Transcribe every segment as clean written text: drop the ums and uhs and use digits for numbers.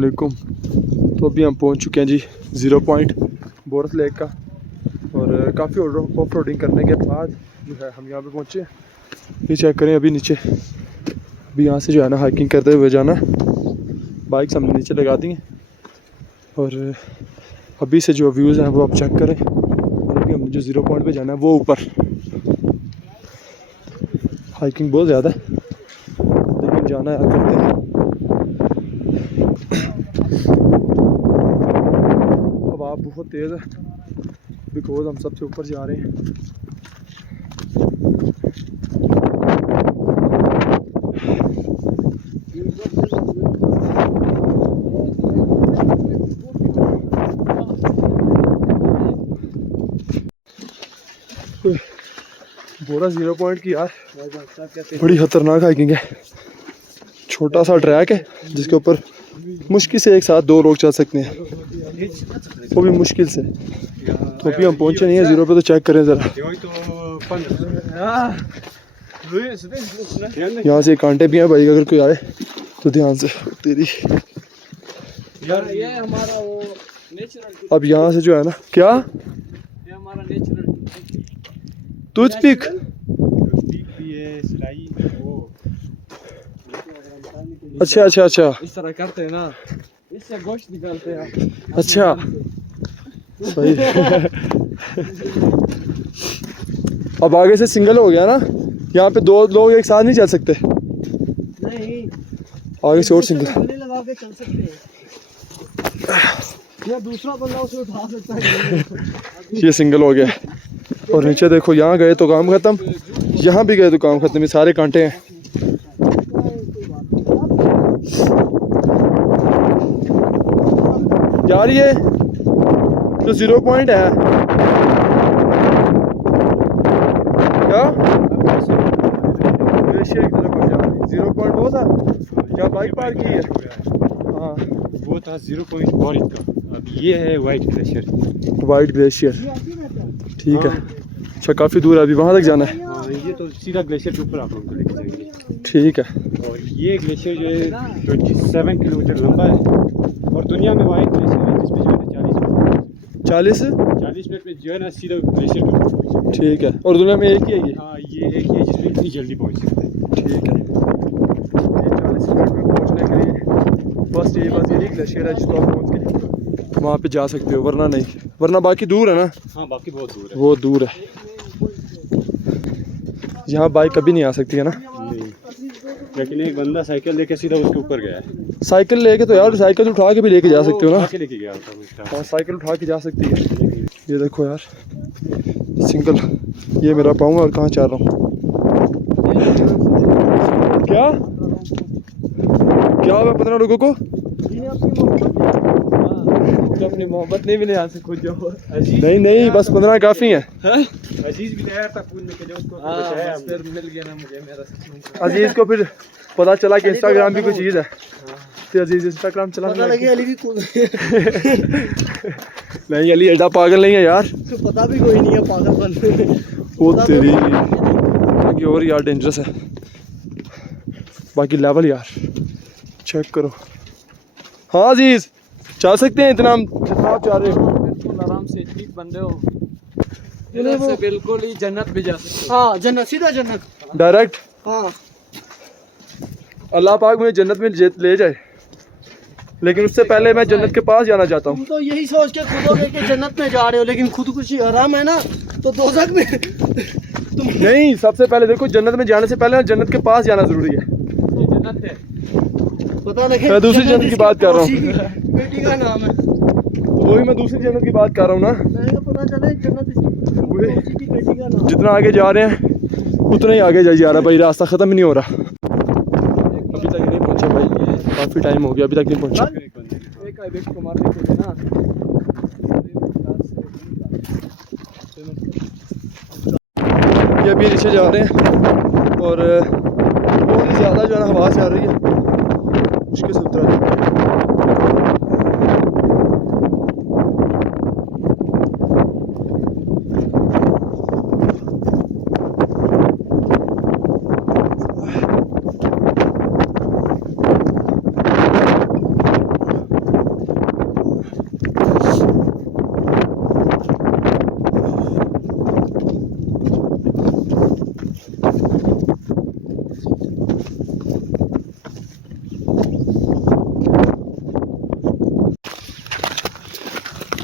वालेकुम। तो अभी हम पहुंच चुके हैं जी 0 पॉइंट बोरस लेक का, और काफ़ी ऑफ रोडिंग करने के बाद जो है हम यहाँ पे पहुँचे। ये चेक करें अभी नीचे, अभी यहाँ से जो है ना हाइकिंग करते हुए जाना है। बाइक्स हमने नीचे लगा दी हैं और अभी से जो व्यूज़ हैं वो आप चेक करें। और अभी हमने जो 0 पॉइंट पे जाना है वो ऊपर। हाइकिंग बहुत ज़्यादा है लेकिन जाना यार करते हैं। हवा बहुत तेज़ है बिकॉज हम सबसे ऊपर जा रहे हैं। बोरा 0 पॉइंट की यार बड़ी खतरनाक हाइकिंग है। छोटा सा ट्रैक है जिसके ऊपर मुश्किल से एक साथ 2 लोग चल सकते हैं, वो भी मुश्किल से। तो अभी हम पहुंचे नहीं है 0 पे, तो चेक करें ज़रा। यहाँ से कांटे भी हैं भाई, अगर कोई आए तो ध्यान से। तेरी यार ये हमारा वो नेचुरल। अब यहाँ से जो है ना, क्या ये हमारा नेचुरल टूथपिक भी है, सिलाई वो अच्छा अच्छा अच्छा इस तरह करते हैं ना, इससे गोश्त निकालते हैं। अच्छा सही। अब आगे से सिंगल हो गया ना, यहाँ पे 2 लोग एक साथ नहीं चल सकते। नहीं, आगे से और सिंगल गले लगा के चल सकते हैं या दूसरा बंदा उसे उठा सकता है। ये सिंगल हो गया। और नीचे देखो, यहाँ गए तो काम खत्म, यहाँ भी गए तो काम खत्म। ये सारे कांटे हैं। यार ये तो 0 पॉइंट है क्या? ग्लेशियर की तरफ जा रहे हैं। 0 पॉइंट वो था क्या? बाइक पार्क की है। हाँ वो था 0 पॉइंट बोरिंग का। अब ये है वाइट ग्लेशियर। वाइट ग्लेशियर ठीक है। अच्छा काफ़ी दूर है, अभी वहाँ तक जाना है। ये तो सीधा ग्लेशियर के ऊपर आप लोगों को लेके जाएंगे। ठीक है। और ये ग्लेशियर जो है 27 किलोमीटर लंबा है और दुनिया में वाइट ग्लेशियर है जिसमें जो है 40 मिनट में जो है ना सीधा ग्लेशियर के ऊपर पहुँच। ठीक है। और दुनिया में एक ही है ये? हाँ ये एक ही है जिसमें इतनी जल्दी पहुँच सकता है। ठीक है। 40 मिनट में पहुँचने के लिए बस यही ग्लेशियर है जिसको आप पहुँच के वहाँ पे जा सकते हो, वरना नहीं। वरना बाकी दूर है ना? हाँ बाकी बहुत दूर है। वो दूर है, यहाँ बाइक कभी नहीं आ सकती है ना। लेकिन एक बंदा साइकिल लेके सीधा उसके ऊपर गया है। साइकिल लेके तो यार, साइकिल उठा के भी लेके जा सकते हो ना। उठा के लेके गया था। हाँ साइकिल उठा के जा सकती है। ये देखो यार सिंगल, ये मेरा पाँव है और कहाँ चाह रहा हूँ। क्या क्या हुआ 15 लोगों को? तो अपनी मोहब्बत नहीं मिले यहाँ से खुद जाओ। नहीं बस 15 काफ़ी हैं। अजीज भी लाया था पूछने के लिए, उसको बचाया, फिर मिल गया ना मुझे मेरा। अजीज को फिर पता चला कि इंस्टाग्राम भी कोई चीज़ है, तो अजीज इंस्टाग्राम चलाने लगे। अली भी कूद नहीं अली एडा पागल नहीं है यार, तो पता भी कोई नहीं है पागलपन। वो तेरी बाकी और यार डेंजरस है। बाकी लेवल यार चेक करो। हाँ अजीज चल सकते हैं इतना जितना आप चाह रहे हो। बिल्कुल आराम से, ठीक बंदे हो। इधर से बिल्कुल ही जन्नत भी जा सकते हो। हाँ जन्नत, सीधा जन्नत डायरेक्ट। हाँ अल्लाह पाक मुझे जन्नत में ले जाए, लेकिन उससे पहले मैं जन्नत के पास जाना चाहता हूँ। तुम तो यही सोच के खुदोगे कि जन्नत में जा रहे हो, लेकिन खुदकुशी हराम है ना, तो दोज़ख में तुम नहीं, सबसे पहले देखो जन्नत में जाने से पहले जन्नत के पास जाना जरूरी है। ये जन्नत है, पता लगे। मैं दूसरी जन्नत की बात कर रहा हूँ। बेटी का नाम है, वही मैं दूसरी जन्नत की बात कर रहा हूँ ना। मैंने कहा पता चले जन्नत इसकी बेटी का नाम। जितना आगे जा रहे हैं उतना ही आगे जा रहा है भाई, रास्ता ख़त्म ही नहीं हो रहा। अभी तक नहीं पहुँचे भाई, काफ़ी टाइम हो गया अभी तक नहीं पहुँचे। एक आइबेक्स को मारने के लिए ना, ये अभी नीचे जा रहे हैं और बहुत ही ज़्यादा जो है ना हवा चल रही है, मुश्किल से उतरा जाता है।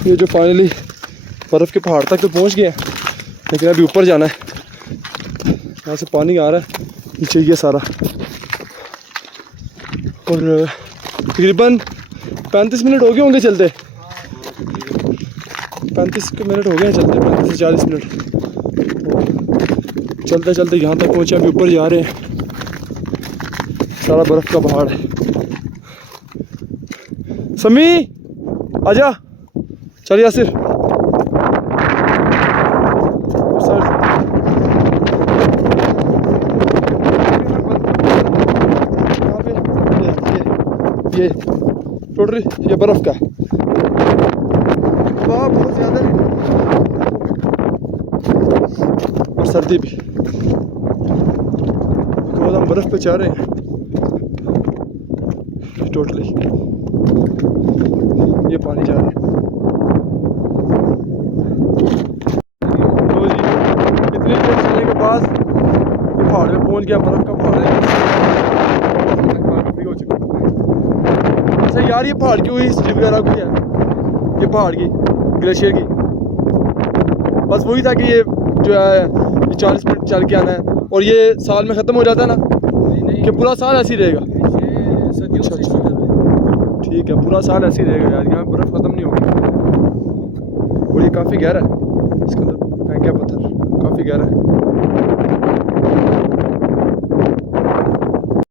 ये जो फाइनली बर्फ़ के पहाड़ तक तो पहुंच गए हैं, लेकिन अभी ऊपर जाना है। यहाँ से पानी आ रहा है नीचे ये सारा, और तकरीबन 35 मिनट हो गए होंगे चलते। 35 मिनट हो गए हैं चलते, 35 से 40 मिनट। चलते चलते यहाँ तक पहुँचे, अभी ऊपर जा रहे हैं। सारा बर्फ़ का पहाड़ है। समी आजा, चल यासिर। ये टोटली ये बर्फ़ का है। वाह बहुत ज़्यादा है, और सर्दी भी। तो हम बर्फ़ पे चढ़ रहे हैं टोटली। ये पानी जा रहा है। तो जी कितनी देर चलने के बाद ये पहाड़ पे पहुंच गया। बर्फ़ का पहाड़ है, हो चुका। अच्छा यार, ये पहाड़ की हुई हिस्ट्री वगैरह कोई है? ये पहाड़ की, ग्लेशियर की? बस वही था कि ये जो है ये 40 मिनट चल के आना है, और ये साल में ख़त्म हो जाता है ना? कि पूरा साल ऐसे ही रहेगा? अच्छा, ठीक है, पूरा साल ऐसे ही रहेगा यार। यहाँ बर्फ़ ख़त्म नहीं होगी। और ये काफ़ी गहरा है, इसके अंदर फेंका पत्थर काफ़ी गहरा है।